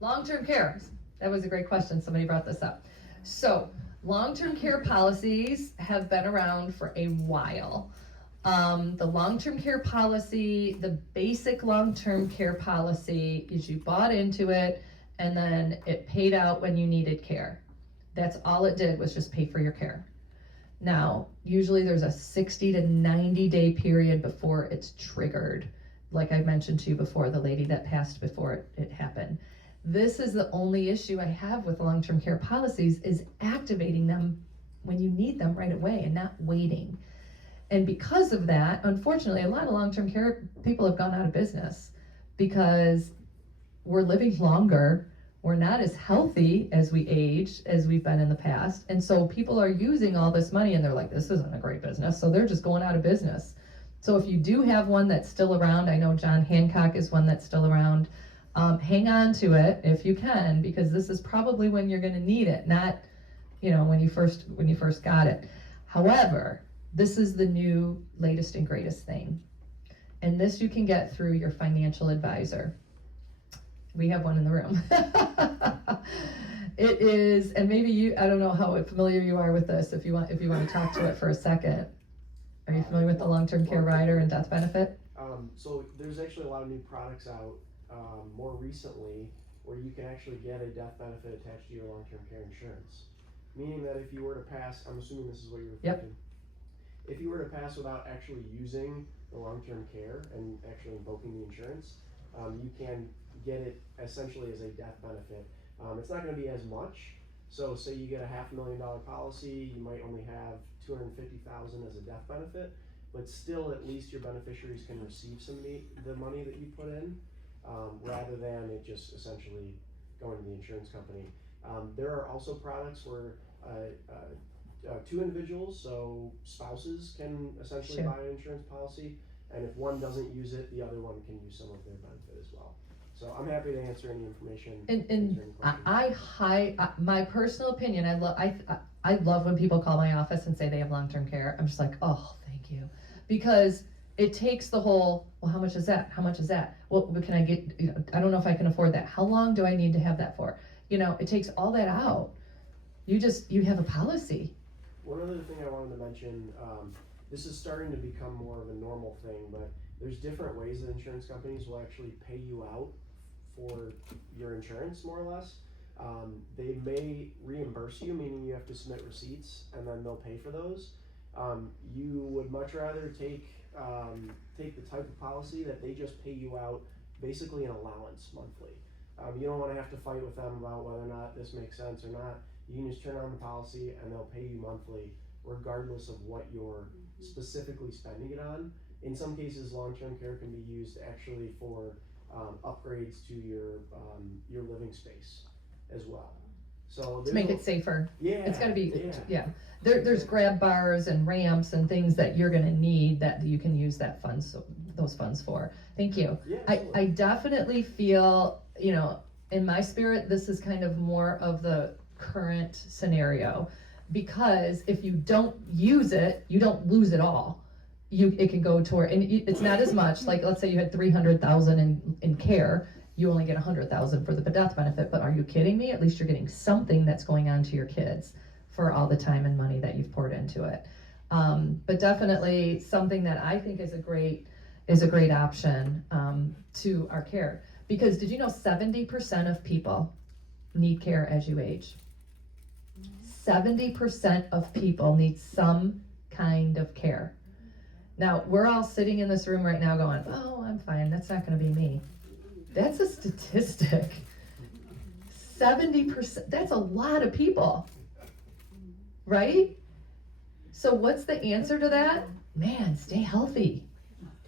long-term care. That was a great question. Somebody brought this up. So, long-term care policies have been around for a while. The long-term care policy, the basic long-term care policy is you bought into it and then it paid out when you needed care. That's all it did, was just pay for your care. Now, usually there's a 60 to 90 day period before it's triggered. Like I mentioned to you before, the lady that passed before it happened. This is the only issue I have with long-term care policies, is activating them when you need them right away and not waiting. And because of that, unfortunately, a lot of long-term care people have gone out of business because we're living longer. We're not as healthy as we age as we've been in the past. And so people are using all this money and they're like, this isn't a great business. So they're just going out of business. So if you do have one that's still around, I know John Hancock is one that's still around, hang on to it if you can, because this is probably when you're going to need it, not, when you first got it. However, this is the new latest and greatest thing. And this you can get through your financial advisor. We have one in the room. It is, and maybe I don't know how familiar you are with this, if you want to talk to it for a second. Are you familiar with the long-term care rider and death benefit? So there's actually a lot of new products out more recently where you can actually get a death benefit attached to your long-term care insurance. Meaning that if you were to pass, I'm assuming this is what you were thinking. If you were to pass without actually using the long-term care and actually invoking the insurance, you can get it essentially as a death benefit. It's not going to be as much. So say you get a $500,000 policy, you might only have $250,000 as a death benefit, but still at least your beneficiaries can receive some of the money that you put in, rather than it just essentially going to the insurance company. There are also products where two individuals, so spouses, can essentially buy an insurance policy, and if one doesn't use it, the other one can use some of their benefit as well. So I'm happy to answer any information. And my personal opinion, I love when people call my office and say they have long-term care. I'm just like, oh, thank you, because it takes the whole, well, how much is that? How much is that? Well, can I get? I don't know if I can afford that. How long do I need to have that for? It takes all that out. You have a policy. One other thing I wanted to mention, this is starting to become more of a normal thing, but there's different ways that insurance companies will actually pay you out for your insurance, more or less. They may reimburse you, meaning you have to submit receipts and then they'll pay for those. You would much rather take the type of policy that they just pay you out basically an allowance monthly. You don't want to have to fight with them about whether or not this makes sense or not. You can just turn on the policy and they'll pay you monthly regardless of what you're specifically spending it on. In some cases, long-term care can be used actually for upgrades to your living space as well. So to make it safer. Yeah, it's got to be. Yeah. There's grab bars and ramps and things that you're going to need that you can use those funds for. Thank you. Yeah, I definitely feel, in my spirit, this is kind of more of the current scenario, because if you don't use it, you don't lose it all. It can go toward, and it's not as much. Like, let's say you had $300,000 in care, you only get $100,000 for the death benefit. But are you kidding me? At least you're getting something that's going on to your kids for all the time and money that you've poured into it. But definitely something that I think is a great option to our care. Because did you know 70% of people need care as you age? 70% of people need some kind of care. Now, we're all sitting in this room right now going, oh, I'm fine, that's not going to be me. That's a statistic. 70%, that's a lot of people, right? So what's the answer to that? Man, stay healthy,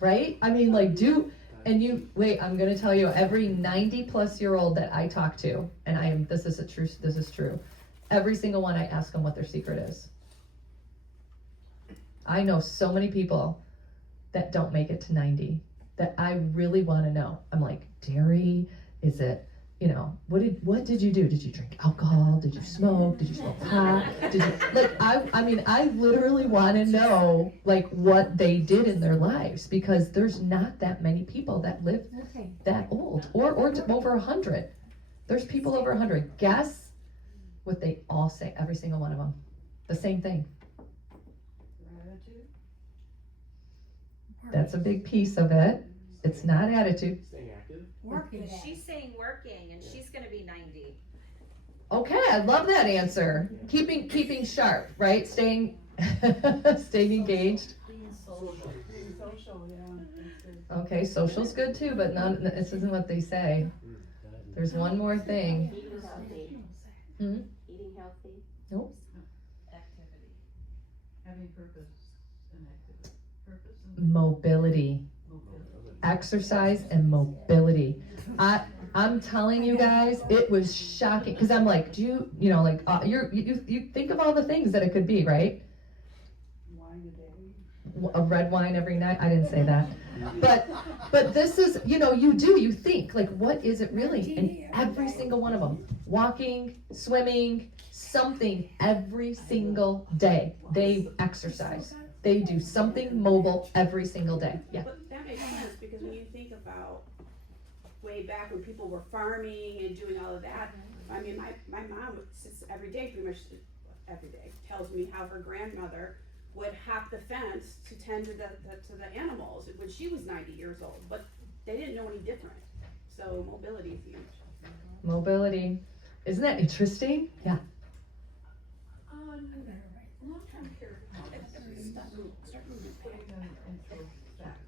right? I mean, I'm going to tell you, every 90-plus-year-old that I talk to, and this is true, every single one, I ask them what their secret is. I know so many people that don't make it to 90 that I really want to know. I'm like, dairy, is it, what did you do? Did you drink alcohol? Did you smoke? Did you smoke pot? I literally want to know, what they did in their lives, because there's not that many people that live that old or over 100. There's people over 100. Guess what they all say, every single one of them. The same thing. Gratitude. That's a big piece of it. It's not attitude. Staying active. Working. She's saying working, and she's gonna be 90. Okay, I love that answer. Keeping sharp, right? Staying staying engaged. Being social. Being social, yeah. That's good. Okay, social's good too, but none, this isn't what they say. There's one more thing. Eating healthy. Hmm? Eating healthy. Nope. Activity. Having purpose and activity. Purpose and Mobility. mobility. Exercise and mobility. I'm telling you guys, it was shocking, because I'm like, do you know, like, you think of all the things that it could be, right? Wine a day. A red wine every night, I didn't say that. But this is, you think, like, what is it really? And every single one of them, walking, swimming, something every single day. They exercise. They do something mobile every single day. Yeah. But that makes sense, because when you think about way back when people were farming and doing all of that, I mean, my mom sits every day, pretty much every day, tells me how her grandmother would hop the fence to tend to the animals when she was 90 years old, but they didn't know any different. So mobility is huge. Mobility. Isn't that interesting? Yeah. Long-term care policies, putting them into effect.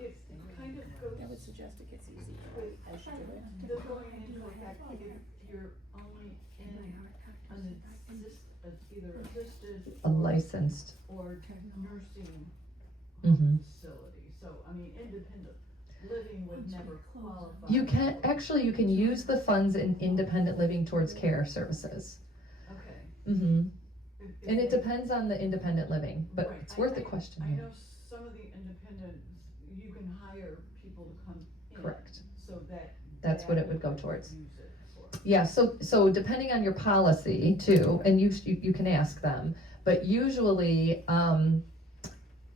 It kind of goes. I would suggest it gets easy. They're going into effect if you're only in either assisted A licensed. or nursing Mm-hmm. facility. So, I mean, independent living would never qualify. You can use the funds in independent living towards care services. Okay. Mm-hmm. If And it they- depends on the independent living, but Right. it's worth the question. I Yeah. know some of the independent, you can hire people to come in. Correct. So that. That's what that it would go towards. Use it for. Yeah, so depending on your policy too, and you can ask them, but usually,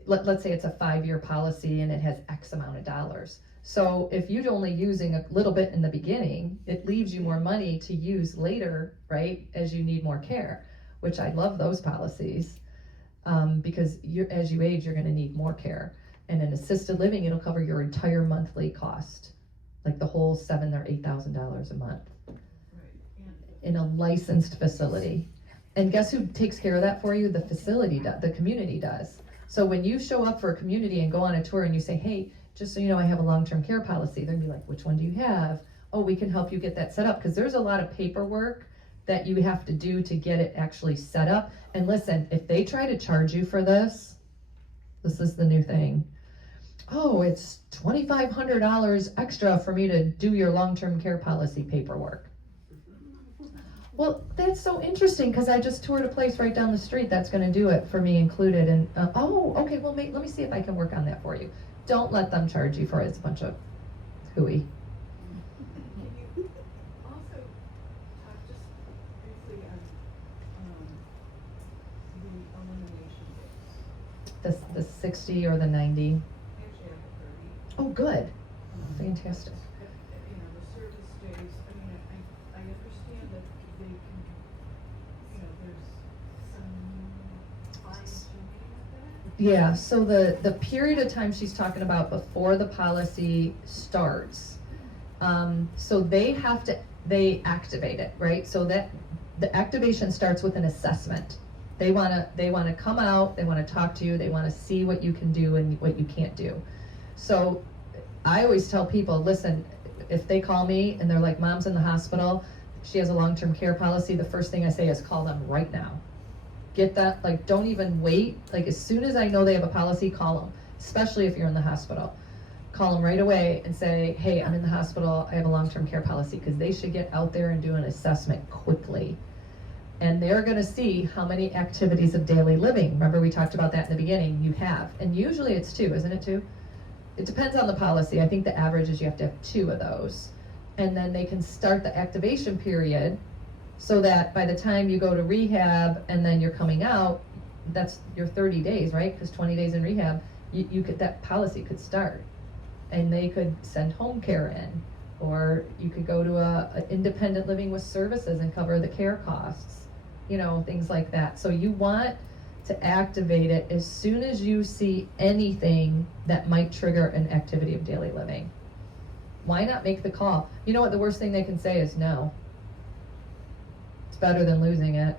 let's say it's a 5-year policy and it has X amount of dollars. So if you're only using a little bit in the beginning, it leaves you more money to use later, right, as you need more care, which I love those policies, because as you age, you're gonna need more care. And in assisted living, it'll cover your entire monthly cost, like the whole $7,000 or $8,000 a month Right. in a licensed facility. And guess who takes care of that for you? The facility does, the community does. So when you show up for a community and go on a tour and you say, hey, just so you know, I have a long-term care policy, they're gonna be like, which one do you have? Oh, we can help you get that set up, because there's a lot of paperwork that you have to do to get it actually set up. And listen, if they try to charge you for this is the new thing. Oh, it's $2,500 extra for me to do your long-term care policy paperwork. Well, that's so interesting, because I just toured a place right down the street that's going to do it for me included. And okay, well, let me see if I can work on that for you. Don't let them charge you for it. It's a bunch of hooey. Can you also talk just briefly on, the elimination days? The 60 or the 90. Actually, I have 30. Oh, good. Fantastic. You know, the service days, I mean, I understand that they can, you know, there's some fine tuning of that. Yeah, so the period of time she's talking about before the policy starts, so they activate it, right? So that the activation starts with an assessment. They wanna come out, they wanna talk to you, they wanna see what you can do and what you can't do. So I always tell people, listen, if they call me and they're like, mom's in the hospital, she has a long-term care policy, the first thing I say is call them right now. Get that, like, don't even wait. Like, as soon as I know they have a policy, call them, especially if you're in the hospital. Call them right away and say, hey, I'm in the hospital, I have a long-term care policy, because they should get out there and do an assessment quickly. And they're gonna see how many activities of daily living, remember we talked about that in the beginning, you have. And usually it's 2, isn't it 2? It depends on the policy. I think the average is you have to have 2 of those. And then they can start the activation period, so that by the time you go to rehab and then you're coming out, that's your 30 days, right? Because 20 days in rehab, that policy could start. And they could send home care in, Or you could go to a independent living with services and cover the care costs, you know, things like that. So you want to activate it as soon as you see anything that might trigger an activity of daily living. Why not make the call? You know what the worst thing they can say is no. It's better than losing it.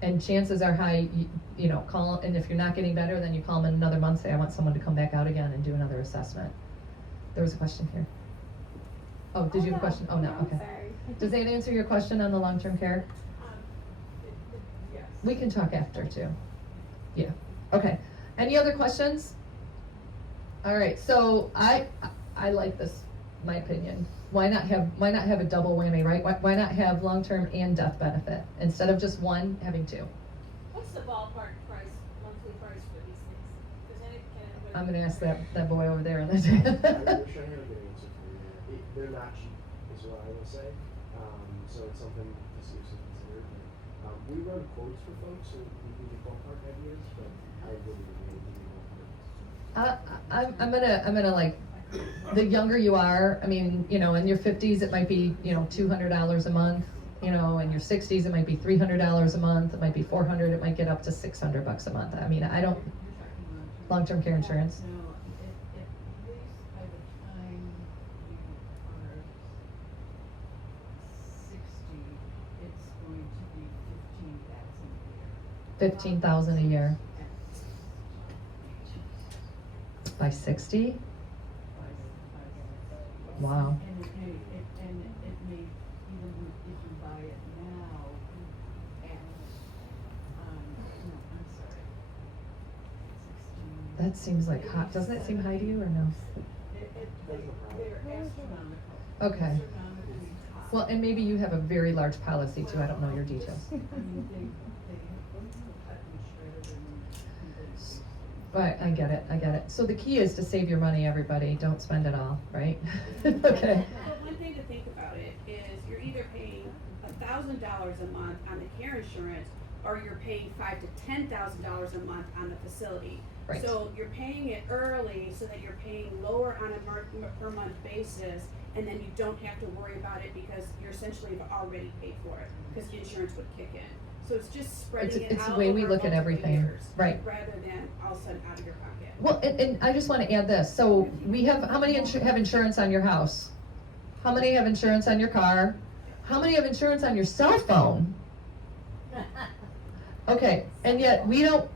And chances are high, you know, call, and if you're not getting better, then you call them in another month, say, I want someone to come back out again and do another assessment. There was a question here. Oh, did you have a question? Oh, no, okay. Sorry. Does that answer your question on the long-term care? Yes. We can talk after too. Yeah, okay. Any other questions? All right, so I like this, my opinion. Why not have a double whammy, right? Why not have long-term and death benefit instead of just one, having two? What's the ballpark price, monthly price for these things? Does any, can anybody? I'm gonna ask that boy over there. I wish I had a good answer for you. They're not cheap, is what I will say. So it's something to seriously consider. But, we run quotes for folks, so we can get ballpark ideas, but I wouldn't be able to give you ballpark. I'm gonna like, the younger you are, I mean, you know, in your 50s it might be, you know, $200 a month. You know, in your 60s it might be $300 a month. It might be $400. It might get up to $600 a month. I mean, I don't. Long-term care insurance. No, at least by the time you are 60, it's going to be 15,000 a year. 15,000 a year by 60. Wow. And it may even if you buy it now, at, no, I'm sorry. 16. That seems like hot. Doesn't that seem high to you or no? They're astronomical. Okay. Astronomically high. Well, and maybe you have a very large policy too. I don't know your details. I mean, they cut and shredded and Right, I get it. So the key is to save your money, everybody. Don't spend it all, right? Okay. But one thing to think about it is you're either paying $1,000 a month on the care insurance, or you're paying $5,000 to $10,000 a month on the facility. Right. So you're paying it early so that you're paying lower on a per month basis, and then you don't have to worry about it because you're essentially already paid for it, because insurance would kick in. So it's just spreading it It's the out way we over look at multiple everything. years, Right. rather than all of a sudden out of your pocket. Well, and I just want to add this. So we have, how many have insurance on your house? How many have insurance on your car? How many have insurance on your cell phone? Okay, and yet we don't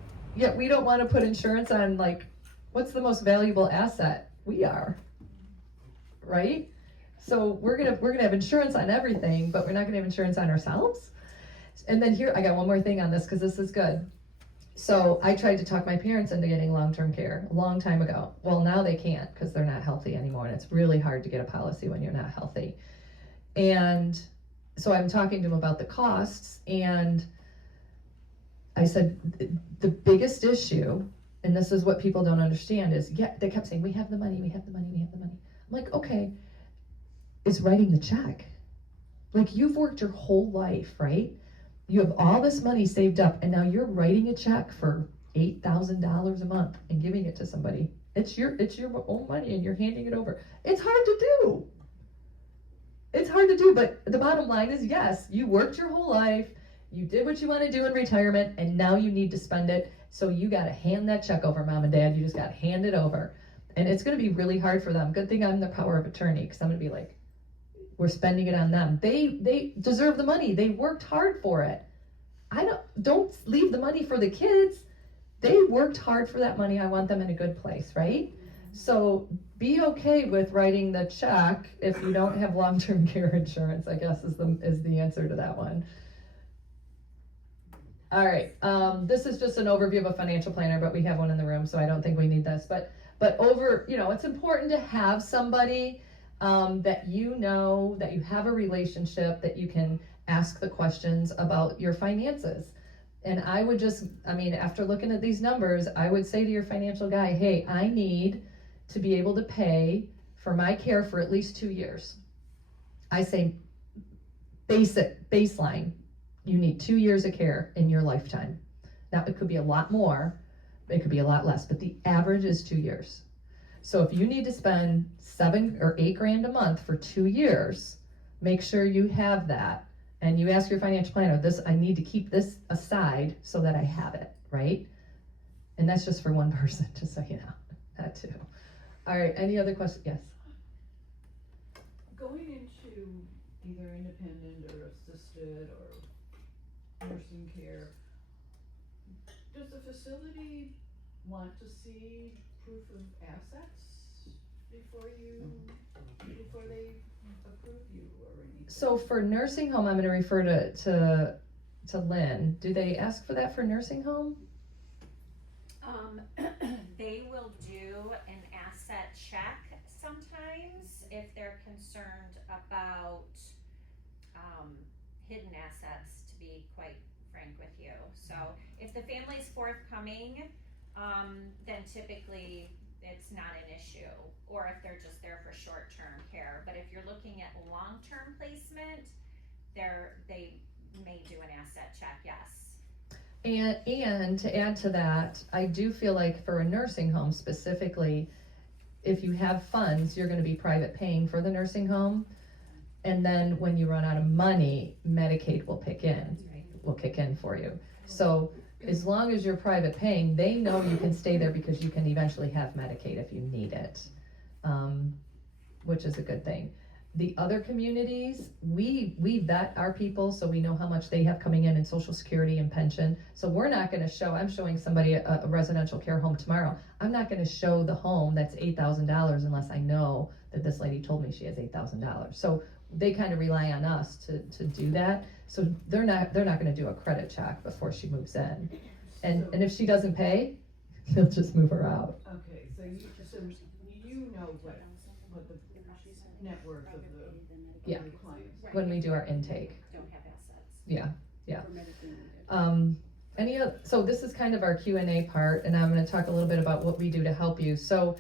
want to put insurance on, like, what's the most valuable asset? We are, right? So we're gonna have insurance on everything, but we're not gonna have insurance on ourselves. And then here, I got one more thing on this because this is good. So I tried to talk my parents into getting long-term care a long time ago. Well, now they can't because they're not healthy anymore, and it's really hard to get a policy when you're not healthy. And so I'm talking to them about the costs, and I said, the biggest issue, and this is what people don't understand, is, yeah, they kept saying, we have the money. I'm like, okay, it's writing the check. Like, you've worked your whole life, right? You have all this money saved up, and now you're writing a check for $8,000 a month and giving it to somebody. It's your own money, and you're handing it over. It's hard to do. But the bottom line is, yes, you worked your whole life, you did what you want to do in retirement, and now you need to spend it. So you got to hand that check over, Mom and Dad. You just got to hand it over. And it's going to be really hard for them. Good thing I'm the power of attorney, because I'm going to be like, we're spending it on them. They deserve the money. They worked hard for it. Don't leave the money for the kids. They worked hard for that money. I want them in a good place, right? So be okay with writing the check if you don't have long-term care insurance, I guess is the answer to that one. All right, this is just an overview of a financial planner, but we have one in the room, so I don't think we need this. But it's important to have somebody that you know, that you have a relationship, that you can ask the questions about your finances. And I would after looking at these numbers, I would say to your financial guy, hey, I need to be able to pay for my care for at least 2 years. I say baseline, you need 2 years of care in your lifetime. Now, it could be a lot more, it could be a lot less, but the average is 2 years. So if you need to spend 7 or 8 grand a month for 2 years, make sure you have that. And you ask your financial planner, I need to keep this aside so that I have it, right? And that's just for one person, just so you know, that too. All right, any other questions? Yes. Going into either independent or assisted or nursing care, does the facility want to see proof of assets before they approve you or anything? So for nursing home, I'm gonna refer to Lynn. Do they ask for that for nursing home? They will do an asset check sometimes if they're concerned about, hidden assets, to be quite frank with you. So if the family's forthcoming, then typically it's not an issue, or if they're just there for short-term care. But if you're looking at long-term placement, they may do an asset check, yes. And to add to that, I do feel like for a nursing home specifically, if you have funds, you're gonna be private paying for the nursing home. And then when you run out of money, Medicaid will kick in for you. So as long as you're private paying, they know you can stay there because you can eventually have Medicaid if you need it, which is a good thing. The other communities, we vet our people so we know how much they have coming in Social Security and pension. So we're not gonna I'm showing somebody a residential care home tomorrow. I'm not gonna show the home that's $8,000 unless I know that this lady told me she has $8,000. So they kind of rely on us to do that. So they're not gonna do a credit check before she moves in. And if she doesn't pay, they'll just move her out. Okay, so you know what the net worth of the Yeah. clients. When we do our intake. Don't have assets. Yeah. For medicine. So this is kind of our Q&A part, and I'm gonna talk a little bit about what we do to help you. So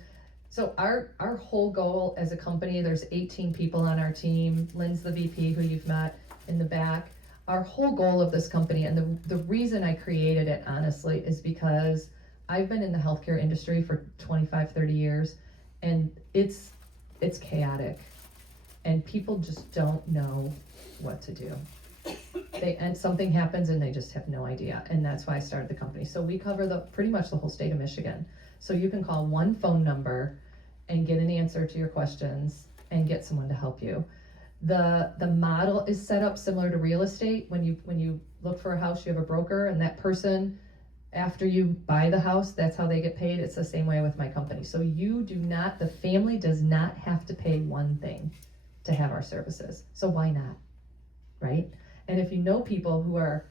our whole goal as a company, there's 18 people on our team. Lynn's the VP who you've met in the back. Our whole goal of this company, and the reason I created it honestly, is because I've been in the healthcare industry for 25, 30 years, and it's chaotic, and people just don't know what to do. And something happens and they just have no idea, and that's why I started the company. So we cover pretty much the whole state of Michigan. So you can call one phone number and get an answer to your questions and get someone to help you. The model is set up similar to real estate. When you look for a house, you have a broker, and that person, after you buy the house, that's how they get paid. It's the same way with my company. So the family does not have to pay one thing to have our services. So why not, right? And if you know people who are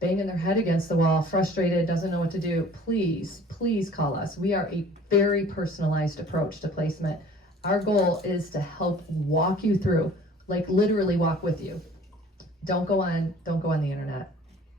banging their head against the wall, frustrated, doesn't know what to do, please call us. We are a very personalized approach to placement. Our goal is to help walk you through, like literally walk with you. Don't go on the internet.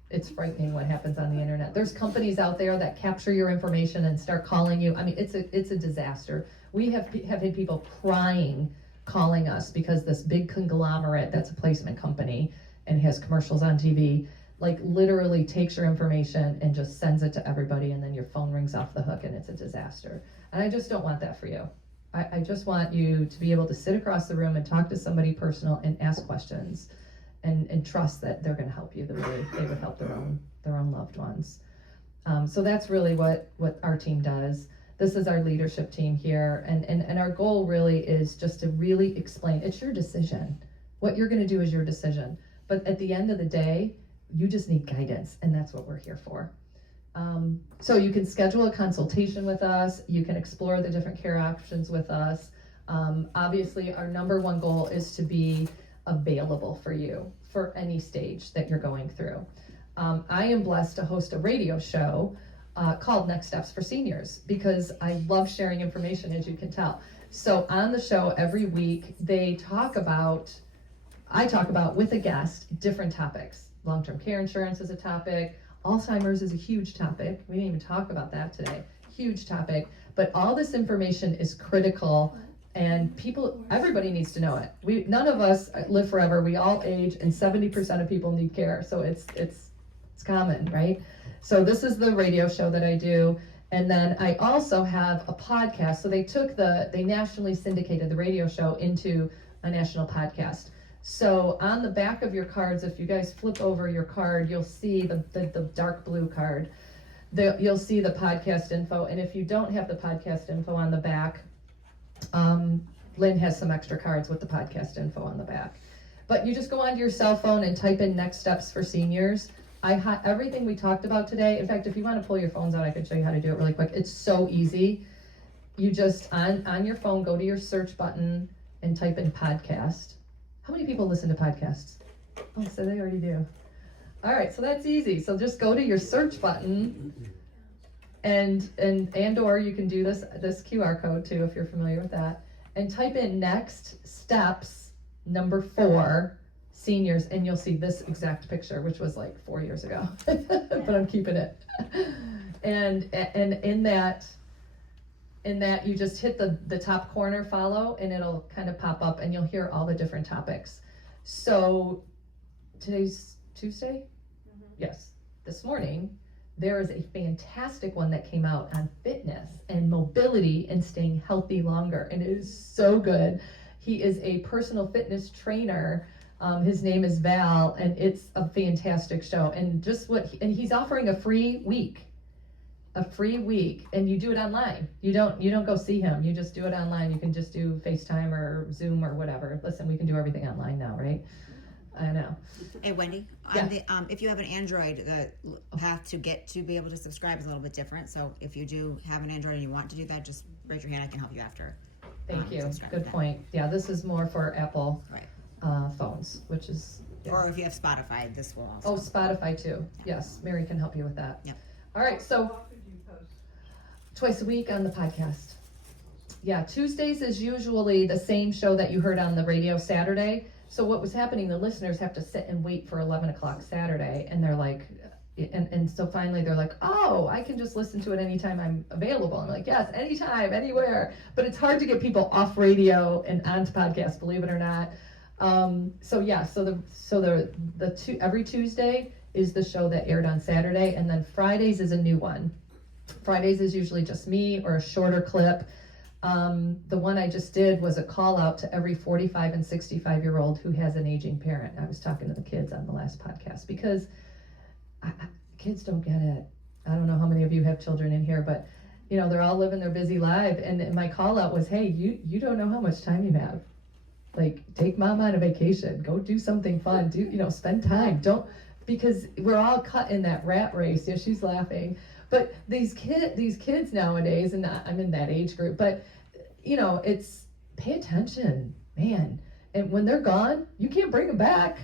It's frightening what happens on the internet. There's companies out there that capture your information and start calling you. I mean, it's a disaster. We have had people crying, calling us because this big conglomerate that's a placement company and has commercials on TV, like literally takes your information and just sends it to everybody, and then your phone rings off the hook and it's a disaster. And I just don't want that for you. I just want you to be able to sit across the room and talk to somebody personal and ask questions and trust that they're gonna help you the way they would help their own loved ones. So that's really what our team does. This is our leadership team here, and our goal really is just to really explain, it's your decision. What you're gonna do is your decision. But at the end of the day, you just need guidance, and that's what we're here for. So you can schedule a consultation with us, you can explore the different care options with us. Obviously, our number one goal is to be available for you for any stage that you're going through. I am blessed to host a radio show called Next Steps for Seniors, because I love sharing information, as you can tell. So on the show every week, I talk about with a guest different topics. Long-term care insurance is a topic. Alzheimer's is a huge topic. We didn't even talk about that today. Huge topic. But all this information is critical, and everybody needs to know it. None of us live forever. We all age, and 70% of people need care. So it's common, right? So this is the radio show that I do, And then I also have a podcast. So they nationally syndicated the radio show into a national podcast. So on the back of your cards, if you guys flip over your card, you'll see the dark blue card. You'll see the podcast info. And if you don't have the podcast info on the back, Lynn has some extra cards with the podcast info on the back. But you just go onto your cell phone and type in Next Steps for Seniors. Everything we talked about today, in fact, if you want to pull your phones out, I can show you how to do it really quick. It's so easy. You just, on your phone, go to your search button and type in podcast. How many people listen to podcasts? Oh, so they already do. All right, so that's easy. So just go to your search button and or you can do this QR code too, if you're familiar with that, and type in Next Steps 4 Seniors, and you'll see this exact picture, which was like 4 years ago, but I'm keeping it. And in that you just hit the top corner, follow, and it'll kind of pop up, and you'll hear all the different topics. So today's Tuesday? Yes. This morning, there is a fantastic one that came out on fitness and mobility and staying healthy longer, and it is so good. He is a personal fitness trainer. His name is Val, and it's a fantastic show. And and he's offering a free week, and you do it online. You don't go see him. You just do it online. You can just do FaceTime or Zoom or whatever. Listen, we can do everything online now, right? I know. Hey Wendy, Yeah. if you have an Android, the path to be able to subscribe is a little bit different. So if you do have an Android and you want to do that, just raise your hand. I can help you after. Thank you. Subscribe Good to that. point. Yeah, this is more for Apple Right. Phones, which is Or if you have Spotify, this will also. Oh, Spotify too. Yes, Mary can help you with that. Yep. All right, so How often do you post? twice a week on the podcast. Yeah, Tuesdays is usually the same show that you heard on the radio Saturday. So what was happening, the listeners have to sit and wait for 11 o'clock Saturday, and they're like, and so finally they're like, oh, I can just listen to it anytime I'm available. I'm like, yes, anytime, anywhere. But it's hard to get people off radio and onto podcasts, believe it or not. Every Tuesday is the show that aired on Saturday, and then Fridays is a new one. Fridays is usually just me or a shorter clip. The one I just did was a call out to every 45 and 65-year-old who has an aging parent. I was talking to the kids on the last podcast because kids don't get it. I don't know how many of you have children in here, but they're all living their busy life. And my call out was, hey, you don't know how much time you have. Like, take mom on a vacation, go do something fun, spend time. Because we're all caught in that rat race. Yeah, she's laughing. But these kids nowadays, and I'm in that age group, but it's pay attention, man. And when they're gone, you can't bring them back.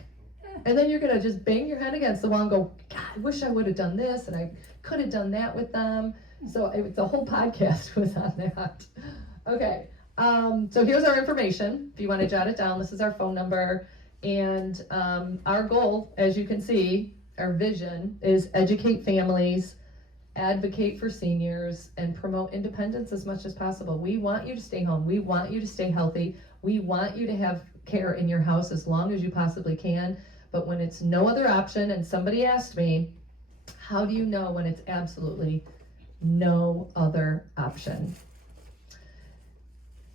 And then you're gonna just bang your head against the wall and go, God, I wish I would have done this, and I could have done that with them. So the whole podcast was on that. Okay, so here's our information. If you want to jot it down, this is our phone number. And our goal, as you can see, our vision is educate families, advocate for seniors, and promote independence as much as possible. We want you to stay home. We want you to stay healthy. We want you to have care in your house as long as you possibly can. But when it's no other option, and somebody asked me, how do you know when it's absolutely no other option?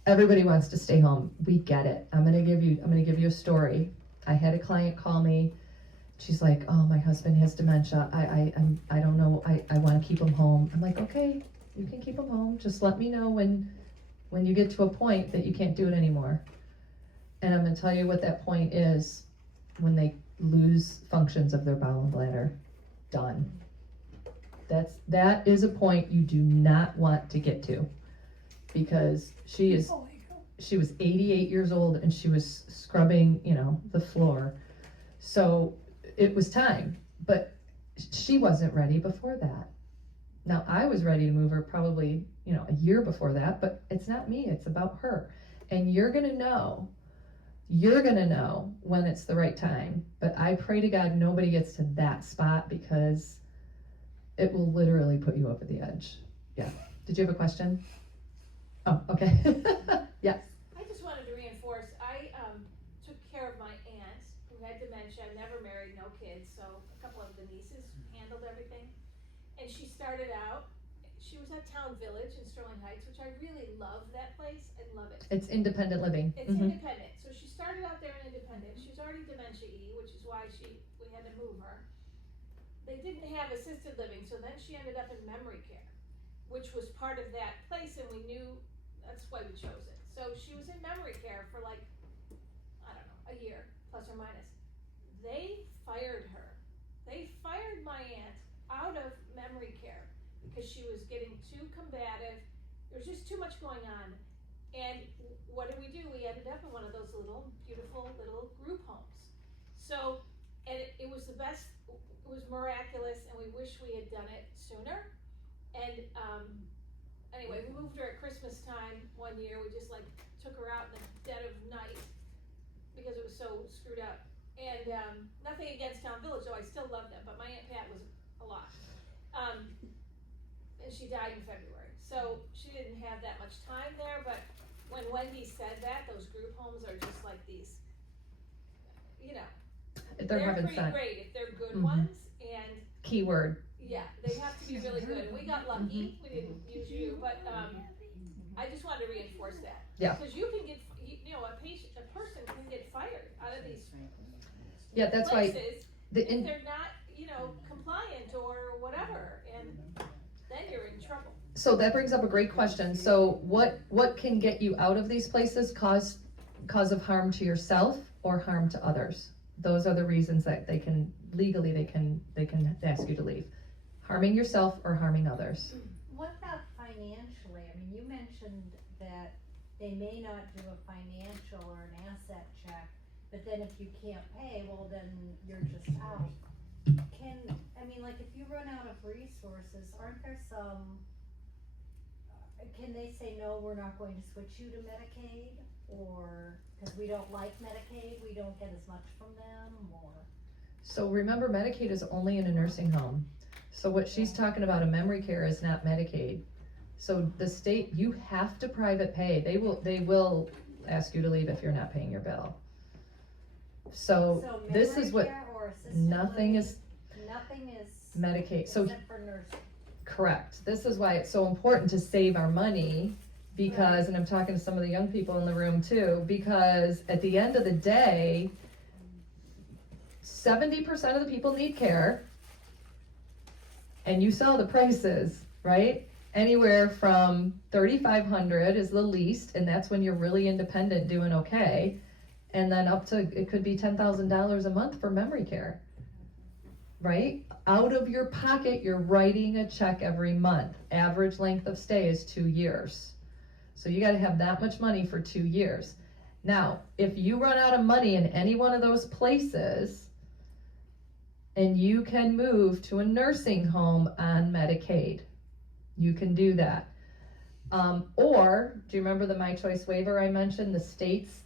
Everybody wants to stay home. We get it. I'm gonna give you a story. I had a client call me. She's like, oh, my husband has dementia. I don't know. I want to keep him home. I'm like, okay, you can keep him home. Just let me know when you get to a point that you can't do it anymore. And I'm gonna tell you what that point is. When they lose functions of their bowel and bladder. Done. That is a point you do not want to get to, because she was 88 years old and she was scrubbing, the floor. So it was time, but she wasn't ready before that. Now I was ready to move her probably, a year before that, but it's not me, it's about her. And you're gonna know when it's the right time. But I pray to God nobody gets to that spot, because it will literally put you over the edge. Yeah. Did you have a question? Oh, okay. Yes. I just wanted to reinforce, I took care of my aunt who had dementia, never married, no kids, so a couple of the nieces handled everything. And she started out, she was at Town Village in Sterling Heights, which I really love that place, I love it. It's independent living. It's Mhm. independent, so she started out there in independent, she's already dementia-y, which is why we had to move her. They didn't have assisted living, so then she ended up in memory care, which was part of that place, and we knew, that's why we chose it. So she was in memory care for like, I don't know, a year, plus or minus. They fired her, they fired my aunt out of memory care, because she was getting too combative, there was just too much going on. And what did we do? We ended up in one of those little, beautiful little group homes. So, and it was the best, it was miraculous, and we wish we had done it sooner. And, anyway, we moved her at Christmas time one year, we just like took her out in the dead of night, because it was so screwed up. And, nothing against Town Village, though I still love them, but my Aunt Pat was a lot. And she died in February, so she didn't have that much time there, but when Wendy said that, those group homes are just like these, you know, They're heaven pretty sent. great if they're good Mhm. ones, and Keyword. yeah, they have to be really good, and we got lucky, we didn't use you, but, I just wanted to reinforce that. Yeah. Cause you can get, you know, a person can get fired out of these Yeah, that's why places the if they're not, you know, compliant or whatever, and then you're in trouble. So that brings up a great question. So what can get you out of these places? Cause of harm to yourself or harm to others? Those are the reasons that they can legally they can ask you to leave. Harming yourself or harming others. What about financially? I mean, you mentioned that they may not do a financial or an asset check, but then if you can't pay, well, then you're just out. Like if you run out of resources, aren't there some, can they say, no, we're not going to switch you to Medicaid? Or, cause we don't like Medicaid, we don't get as much from them, or? So remember, Medicaid is only in a nursing home. So what she's talking about, a memory care, is not Medicaid. So the state, you have to private pay. They will ask you to leave if you're not paying your bill. So this is memory what, care or assisted nothing living, is nothing is Medicaid. So except for nursing. correct. This is why it's so important to save our money, because, and I'm talking to some of the young people in the room too, because at the end of the day, 70% of the people need care, and you saw the prices, right? Anywhere from $3,500 is the least, and that's when you're really independent doing okay, and then up to, it could be $10,000 a month for memory care, right? Out of your pocket, you're writing a check every month. Average length of stay is 2 years. So you gotta have that much money for 2 years. Now, if you run out of money in any one of those places, and you can move to a nursing home on Medicaid, you can do that. Or, do you remember the My Choice waiver I mentioned? The states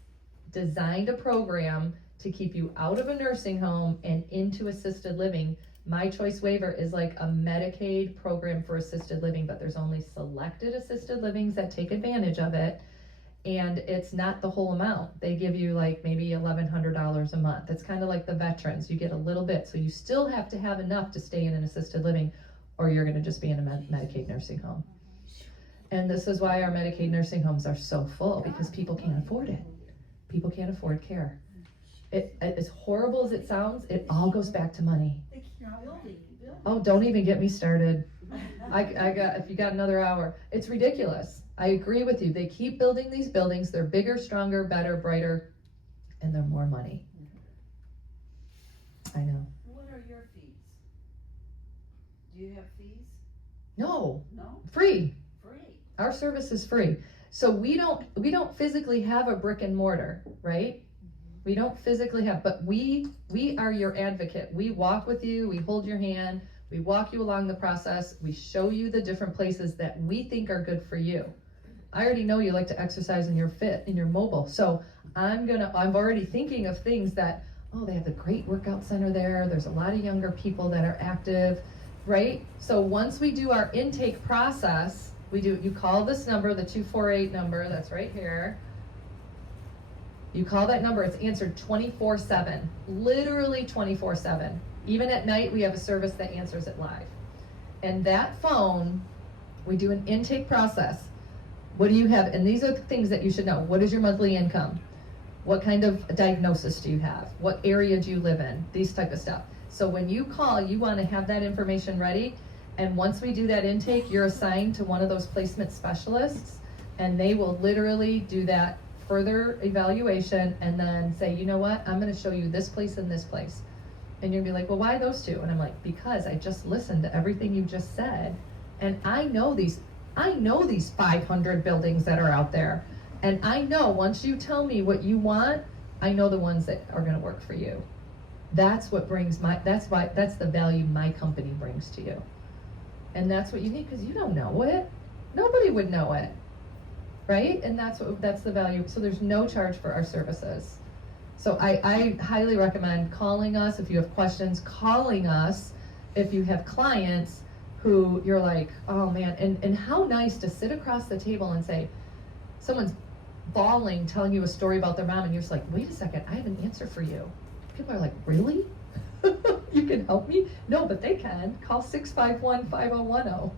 designed a program to keep you out of a nursing home and into assisted living. My Choice waiver is like a Medicaid program for assisted living, but there's only selected assisted livings that take advantage of it, and it's not the whole amount. They give you like maybe $1,100 a month. It's kind of like the veterans, you get a little bit, so you still have to have enough to stay in an assisted living, or you're gonna just be in a Medicaid nursing home. And this is why our Medicaid nursing homes are so full, because people can't afford it. People can't afford care. As horrible as it sounds, it all goes back to money. Oh, don't even get me started. If you got another hour, it's ridiculous. I agree with you. They keep building these buildings. They're bigger, stronger, better, brighter, and they're more money. I know. What are your fees? Do you have fees? No, No? free. Free. Our service is free. So we don't physically have a brick and mortar, right? We don't physically have, but we are your advocate. We walk with you, we hold your hand, we walk you along the process, we show you the different places that we think are good for you. I already know you like to exercise and you're fit and you're mobile. So I'm already thinking of things that, oh, they have a great workout center there. There's a lot of younger people that are active, right? So once we do our intake process, you call this number, the 248 number, that's right here. You call that number, it's answered 24/7, literally 24/7. Even at night, we have a service that answers it live. And that phone We do an intake process. What do you have? And these are the things that you should know. What is your monthly income? What kind of diagnosis do you have? What area do you live in? These type of stuff. So when you call, you want to have that information ready. And once we do that intake, you're assigned to one of those placement specialists, and they will literally do that further evaluation and then say, you know what, I'm going to show you this place and this place. And you'll be like, well, why those two? And I'm like, because I just listened to everything you just said, and I know these 500 buildings that are out there. And I know once you tell me what you want, I know the ones that are going to work for you. That's what brings that's the value my company brings to you. And that's what you need, because you don't know it. Nobody would know it. Right? And that's the value. So there's no charge for our services. So I highly recommend calling us if you have questions, calling us if you have clients who you're like, oh man, and how nice to sit across the table and say, someone's bawling, telling you a story about their mom, and you're just like, wait a second, I have an answer for you. People are like, really? You can help me? No, but they can. Call 651-5010.